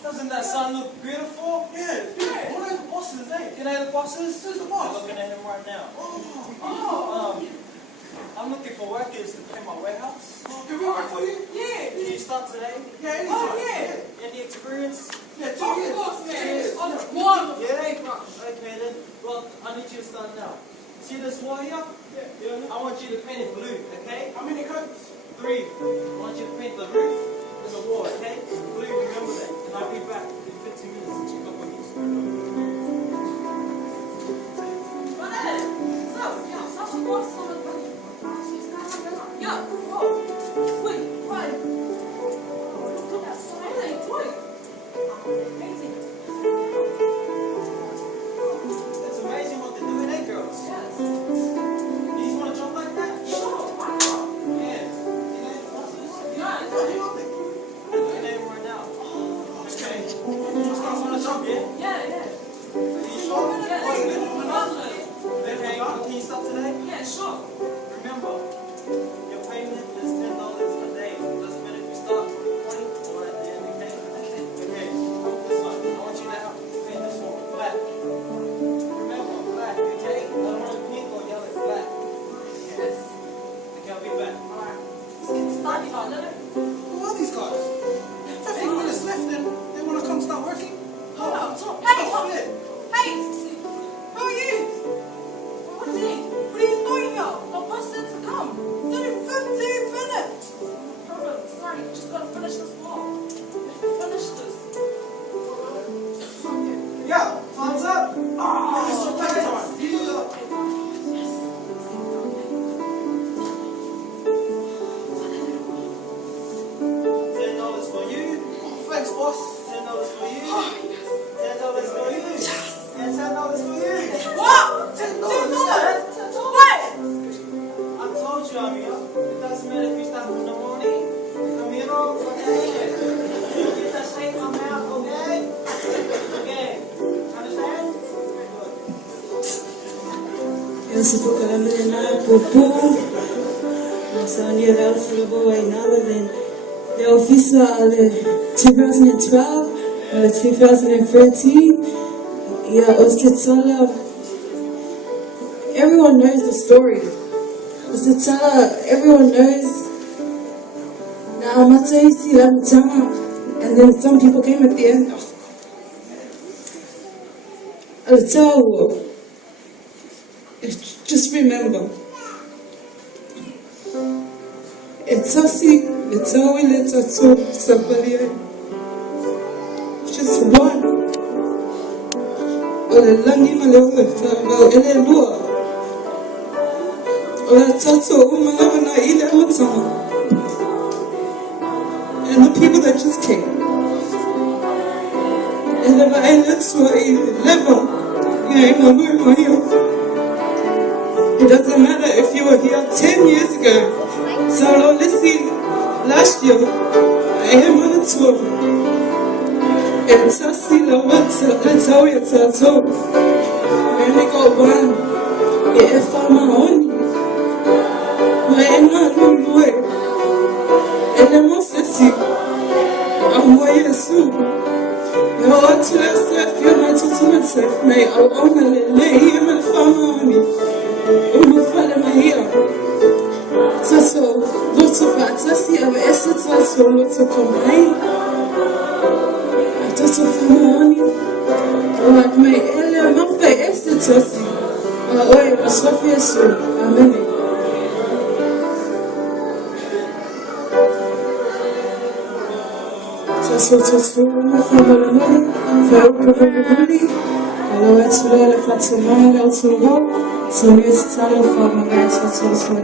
Doesn't that son look beautiful? Yeah. What are the bosses, eh? You know the bosses? Who's the boss? I'm looking at him right now. I'm looking for workers to clean my warehouse. Can we work for you? Yeah. Can you start today? Yeah, anytime. Any experience? Yeah, 2 Of years. course, man. 2 years. Wonderful. Yeah? Paintbrush. Okay then. Well, I need you to start now. See this wall here? Yeah. I want you to paint it blue, okay? How many coats? 3. I want you to paint the roof and the wall, okay? Blue, remember that. And I'll be back in 15 minutes to check up on you. It's amazing what they're doing, eh, girls? You just want to jump like that? Yeah. You know the bosses? Look at him right now. Okay. Just want to jump, yeah? Are you sure? Okay, can you start today? Remember, your payment is $10 a day. Doesn't matter if you start from the point or at the end, okay? Okay, this one. I want you to have paint this one black. Remember, black, okay? I don't want pink or yellow, black. Okay, I'll be back. Who are these guys? 15 minutes left, then they want to come start working? Hey, Not fair. who are you? What are you doing here? The boss said to come. It's only 15 minutes. Sorry, just gotta finish this wall. Finish this. Yeah, thumbs up. It's so pay time. Use it up. $10 for you. Thanks, boss. $10 for you. $10 for you. And $10 for you. What? $10? What? I told you, Amir. It doesn't matter if you start from the morning. Camilo, okay? You get that shape, I'm out, okay? Okay. Understand? Eu sou por cada menina, pupu. So near the Alpha right now, then the officer of the 2012 or the 2013. Yeah, Oskitala. Everyone knows the story. Oskitala, everyone knows. Now, I'm not saying see that and then some people came at the end. I'll tell you. Just remember, it's us, it's how we let us talk to somebody. Just one. Or the Lani Malay, Elua. Or the Tato, Umalana, Ila Matama. And the people that just came. And the violence were level. Yeah, I'm going here. It doesn't matter if you were here 10 years ago. So let's see, last year, I am on a tour. And it's a seal, let's how it's a tour. I only got one. Yeah, if I'm on. I'm not going to wait. And I'm also see. I'm going soon. You're all to yourself, you're not to myself, mate. I'm only lay, I'm a family. So, lots of fantasy, I've essence, so lots of combine. I just have money. Like my element, the essence, I was so fierce. Amen. Just my family, hello, it's all the Fatima, also go. So, it's all of my guys, that's also